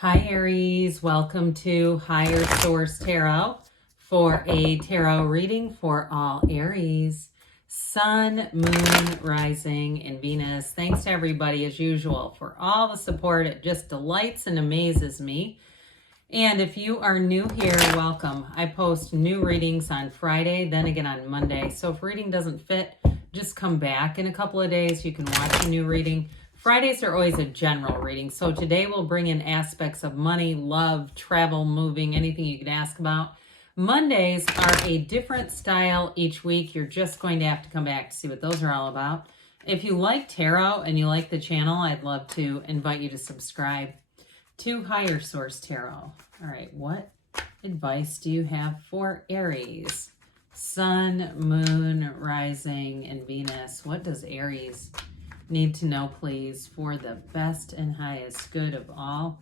Hi Aries, welcome to Higher Source Tarot for a tarot reading for all Aries, Sun, Moon, Rising, and Venus. Thanks to everybody as usual for all the support. It just delights and amazes me. And if you are new here, welcome. I post new readings on Friday, then again on Monday. So if reading doesn't fit, just come back in a couple of days. You can watch a new reading. Fridays are always a general reading. So today we'll bring in aspects of money, love, travel, moving, anything you can ask about. Mondays are a different style each week. You're just going to have to come back to see what those are all about. If you like tarot and you like the channel, I'd love to invite you to subscribe to Higher Source Tarot. All right, what advice do you have for Aries? Sun, Moon, Rising, and Venus. What does Aries need to know, please, for the best and highest good of all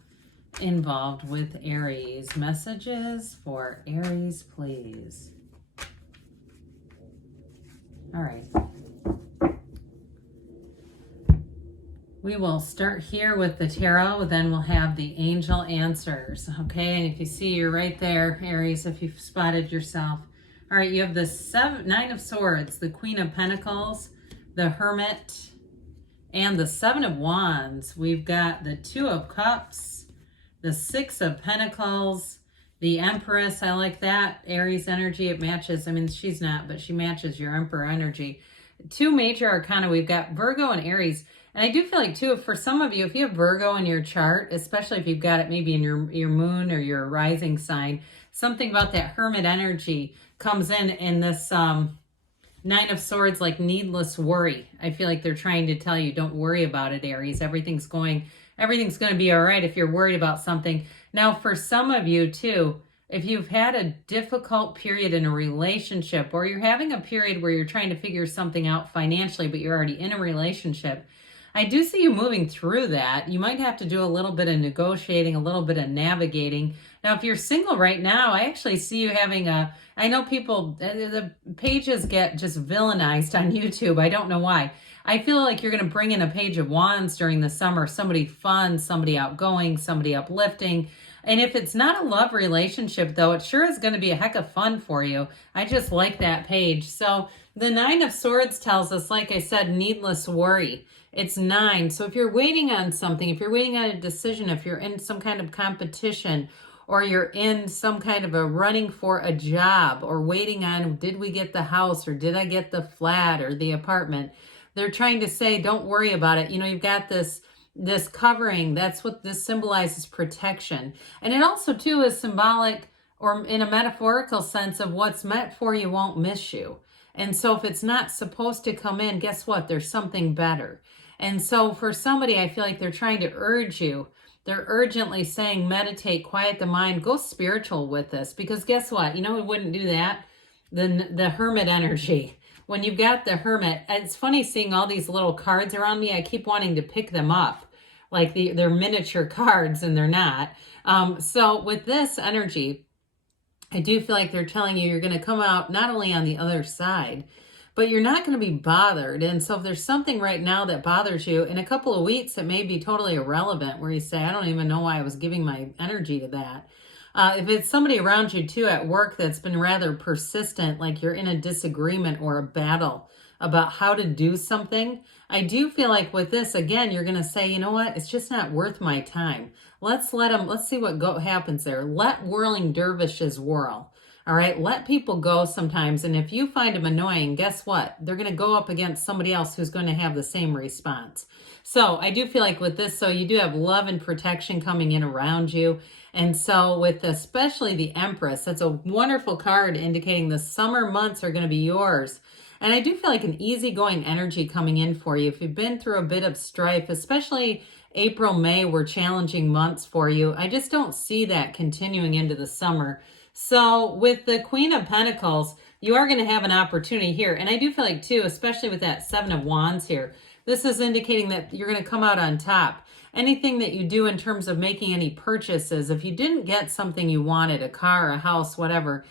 involved with Aries? Messages for Aries, please. All right. We will start here with the tarot, then we'll have the angel answers, okay? And if you see, you're right there, Aries, if you've spotted yourself. All right, you have the Nine of Swords, the Queen of Pentacles, the Hermit, and the Seven of Wands. We've got the Two of Cups, the Six of Pentacles, the Empress. I like that Aries energy. It matches, I mean, she's not, but she matches your Emperor energy. Two major arcana. We've got Virgo and Aries. And I do feel like, too, for some of you, if you have Virgo in your chart, especially if you've got it maybe in your moon or your rising sign, something about that Hermit energy comes in this Nine of Swords, like needless worry. I feel like they're trying to tell you, don't worry about it, Aries. Everything's going to be all right if you're worried about something. Now, for some of you, too, if you've had a difficult period in a relationship, or you're having a period where you're trying to figure something out financially, but you're already in a relationship, I do see you moving through that. You might have to do a little bit of negotiating, a little bit of navigating. Now, if you're single right now, I actually see you having I know people, the pages get just villainized on YouTube. I don't know why. I feel like you're going to bring in a Page of Wands during the summer. Somebody fun, somebody outgoing, somebody uplifting. And if it's not a love relationship, though, it sure is going to be a heck of fun for you. I just like that page. So the Nine of Swords tells us, like I said, needless worry. It's 9. So if you're waiting on something, if you're waiting on a decision, if you're in some kind of competition, or you're in some kind of a running for a job, or waiting on, did we get the house, or did I get the flat or the apartment? They're trying to say, don't worry about it. You know, you've got this covering. That's what this symbolizes, protection. And it also, too, is symbolic, or in a metaphorical sense, of what's meant for you won't miss you. And so if it's not supposed to come in, guess what? There's something better. And so for somebody, I feel like they're trying to urge you. They're urgently saying, meditate, quiet the mind, go spiritual with this. Because guess what? You know who wouldn't do that? The Hermit energy. When you've got the Hermit, it's funny seeing all these little cards around me. I keep wanting to pick them up. Like they're miniature cards, and they're not. So with this energy, I do feel like they're telling you you're going to come out not only on the other side, but you're not going to be bothered. And so if there's something right now that bothers you, in a couple of weeks, it may be totally irrelevant, where you say, I don't even know why I was giving my energy to that. If it's somebody around you, too, at work that's been rather persistent, like you're in a disagreement or a battle about how to do something, I do feel like with this, again, you're going to say, you know what, it's just not worth my time. Let's see what happens there. Let whirling dervishes whirl. All right, let people go sometimes. And if you find them annoying, guess what? They're going to go up against somebody else who's going to have the same response. So I do feel like with this, so you do have love and protection coming in around you. And so with especially the Empress, that's a wonderful card indicating the summer months are going to be yours. And I do feel like an easygoing energy coming in for you. If you've been through a bit of strife, especially April, May were challenging months for you. I just don't see that continuing into the summer. So with the Queen of Pentacles, you are going to have an opportunity here. And I do feel like, too, especially with that Seven of Wands here, this is indicating that you're going to come out on top. Anything that you do in terms of making any purchases, if you didn't get something you wanted, a car, a house, whatever,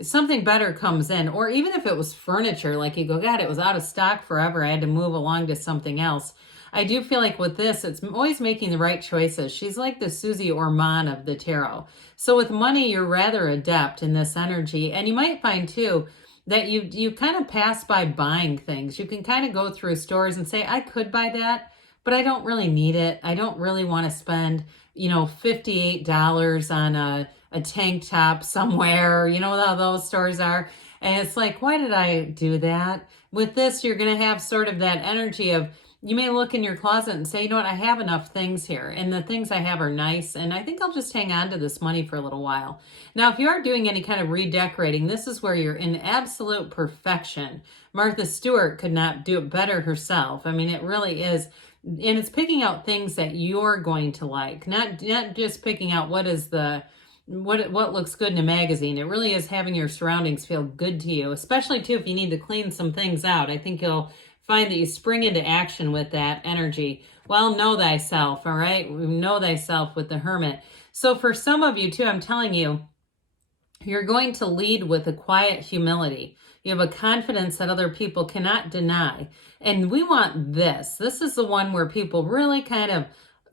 something better comes in. Or even if it was furniture, like you go, God, it was out of stock forever, I had to move along to something else. I do feel like with this, it's always making the right choices. She's like the Susie Orman of the tarot. So with money, you're rather adept in this energy. And you might find too that you kind of pass by buying things. You can kind of go through stores and say, I could buy that, but I don't really need it. I don't really want to spend, $58 on a tank top somewhere. You know how those stores are. And it's like, why did I do that? With this, you're going to have sort of that energy of, you may look in your closet and say, you know what, I have enough things here, and the things I have are nice, and I think I'll just hang on to this money for a little while. Now, if you are doing any kind of redecorating, this is where you're in absolute perfection. Martha Stewart could not do it better herself. I mean, it really is. And it's picking out things that you're going to like, not just picking out what looks good in a magazine. It really is having your surroundings feel good to you, especially too if you need to clean some things out. I think you'll find that you spring into action with that energy. Well, know thyself, all right? Know thyself with the Hermit. So for some of you too, I'm telling you, you're going to lead with a quiet humility. You have a confidence that other people cannot deny. And we want this. This is the one where people really kind of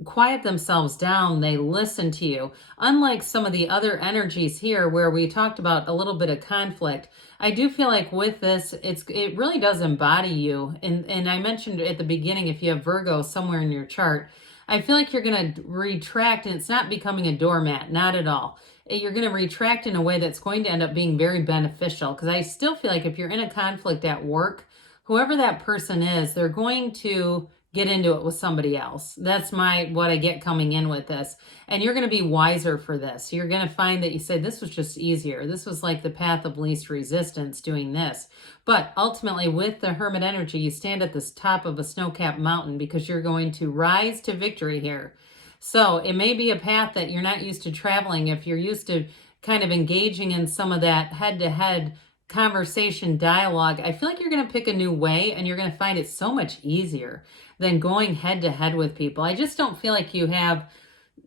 quiet themselves down. They listen to you. Unlike some of the other energies here where we talked about a little bit of conflict, I do feel like with this, it really does embody you. And I mentioned at the beginning, if you have Virgo somewhere in your chart, I feel like you're going to retract, and it's not becoming a doormat, not at all. You're going to retract in a way that's going to end up being very beneficial, because I still feel like if you're in a conflict at work, whoever that person is, they're going to get into it with somebody else. That's what I get coming in with this. And you're going to be wiser for this. You're going to find that you say, this was just easier. This was like the path of least resistance doing this. But ultimately with the Hermit energy, you stand at the top of a snow-capped mountain because you're going to rise to victory here. So it may be a path that you're not used to traveling. If you're used to kind of engaging in some of that head-to-head conversation dialogue, I feel like you're going to pick a new way, and you're going to find it so much easier than going head to head with people. I just don't feel like you have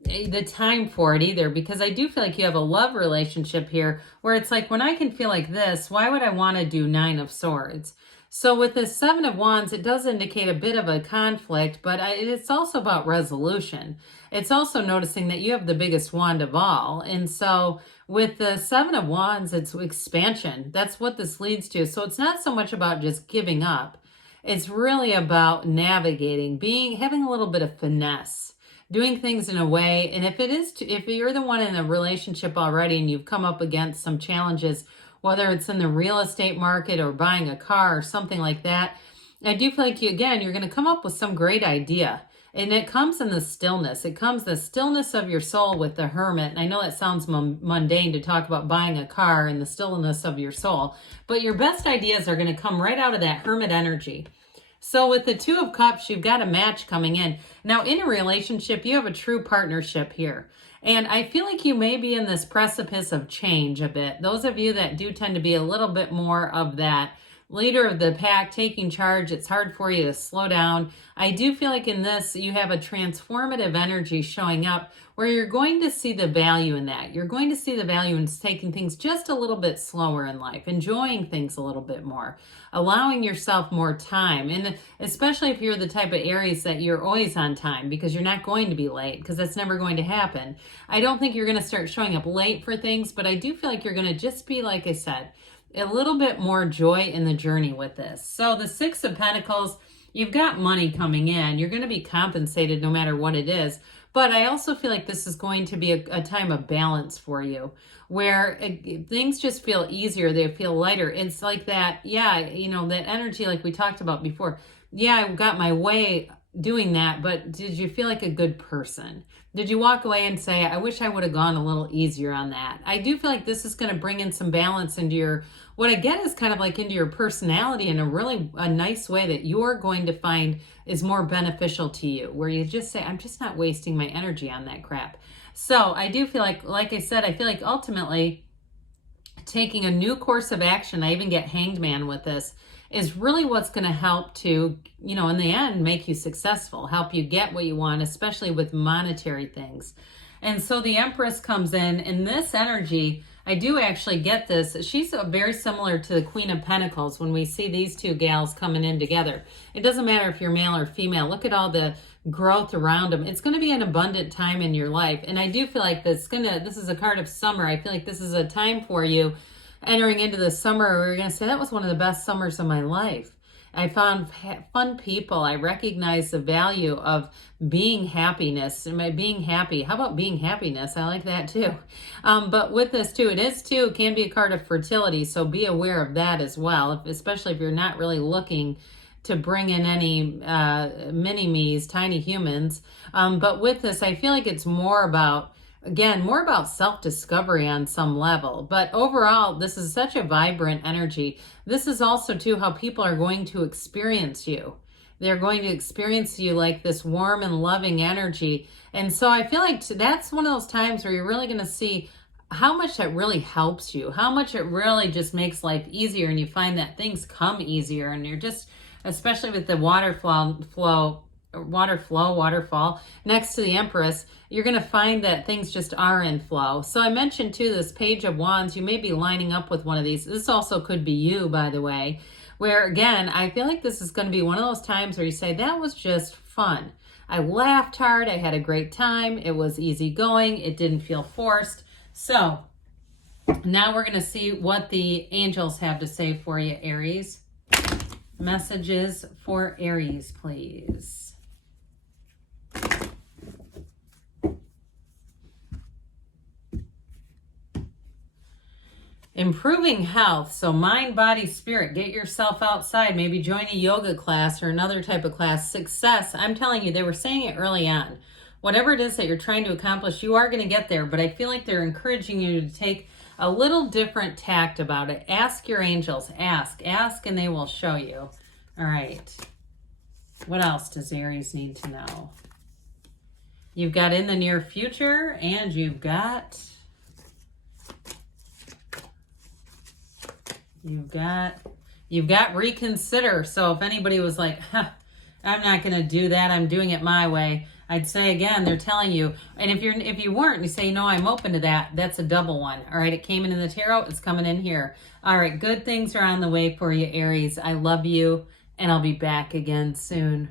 the time for it either, because I do feel like you have a love relationship here where it's like, when I can feel like this, why would I want to do 9 of Swords? So with the 7 of Wands, it does indicate a bit of a conflict, but it's also about resolution. It's also noticing that you have the biggest wand of all. And so with the 7 of Wands, it's expansion. That's what this leads to. So it's not so much about just giving up. It's really about navigating, having a little bit of finesse, doing things in a way. And if you're the one in a relationship already and you've come up against some challenges, whether it's in the real estate market or buying a car or something like that, I do feel like you're going to come up with some great idea. And it comes in the stillness. It comes the stillness of your soul with the Hermit. And I know that sounds mundane to talk about buying a car and the stillness of your soul, but your best ideas are going to come right out of that Hermit energy. So with the 2 of Cups, you've got a match coming in. Now in a relationship, you have a true partnership here. And I feel like you may be in this precipice of change a bit. Those of you that do tend to be a little bit more of that leader of the pack, taking charge, it's hard for you to slow down. I do feel like in this, you have a transformative energy showing up where you're going to see the value in that. You're going to see the value in taking things just a little bit slower in life, enjoying things a little bit more, allowing yourself more time. And especially if you're the type of Aries that you're always on time because you're not going to be late, because that's never going to happen. I don't think you're going to start showing up late for things, but I do feel like you're going to just be, like I said, a little bit more joy in the journey with this. So the 6 of Pentacles, you've got money coming in. You're going to be compensated no matter what it is. But I also feel like this is going to be a time of balance for you, where things just feel easier. They feel lighter. It's like that, that energy like we talked about before. Yeah, I got my way doing that, but did you feel like a good person? Did you walk away and say, I wish I would have gone a little easier on that? I do feel like this is going to bring in some balance into what I get is kind of like into your personality in a nice way that you're going to find is more beneficial to you, where you just say, I'm just not wasting my energy on that crap. So I do feel like I said, I feel like ultimately taking a new course of action, I even get Hanged Man with this, is really what's going to help to, you know, in the end, make you successful, help you get what you want, especially with monetary things. And so the Empress comes in, and this energy, I do actually get this. She's very similar to the Queen of Pentacles when we see these two gals coming in together. It doesn't matter if you're male or female. Look at all the growth around them. It's going to be an abundant time in your life. And I do feel like this is a card of summer. I feel like this is a time for you entering into the summer where you're going to say, that was one of the best summers of my life. I found fun people. I recognize the value of being happiness. Am I being happy? How about being happiness? I like that too. But with this too, it can be a card of fertility. So be aware of that as well, especially if you're not really looking to bring in any mini-me's, tiny humans. But with this, I feel like it's more about, again, more about self-discovery on some level. But overall, this is such a vibrant energy. This is also, too, how people are going to experience you. They're going to experience you like this warm and loving energy. And so I feel like that's one of those times where you're really going to see how much that really helps you, how much it really just makes life easier, and you find that things come easier, and you're just, especially with the waterfall next to the Empress, you're going to find that things just are in flow. So I mentioned too, this Page of Wands, you may be lining up with one of these. This also could be you, by the way, where again, I feel like this is going to be one of those times where you say, that was just fun. I laughed hard. I had a great time. It was easygoing. It didn't feel forced. So now we're going to see what the angels have to say for you, Aries. Messages for Aries, please. Improving health, so mind, body, spirit. Get yourself outside. Maybe join a yoga class or another type of class. Success, I'm telling you, they were saying it early on. Whatever it is that you're trying to accomplish, you are going to get there. But I feel like they're encouraging you to take a little different tact about it. Ask your angels. Ask, and they will show you. All right. What else does Aries need to know? You've got in the near future, and you've got reconsider. So if anybody was like, I'm not going to do that, I'm doing it my way, I'd say again, they're telling you. And if you weren't, you say, no, I'm open to that. That's a double one. All right, it came in the tarot. It's coming in here. All right, good things are on the way for you, Aries. I love you, and I'll be back again soon.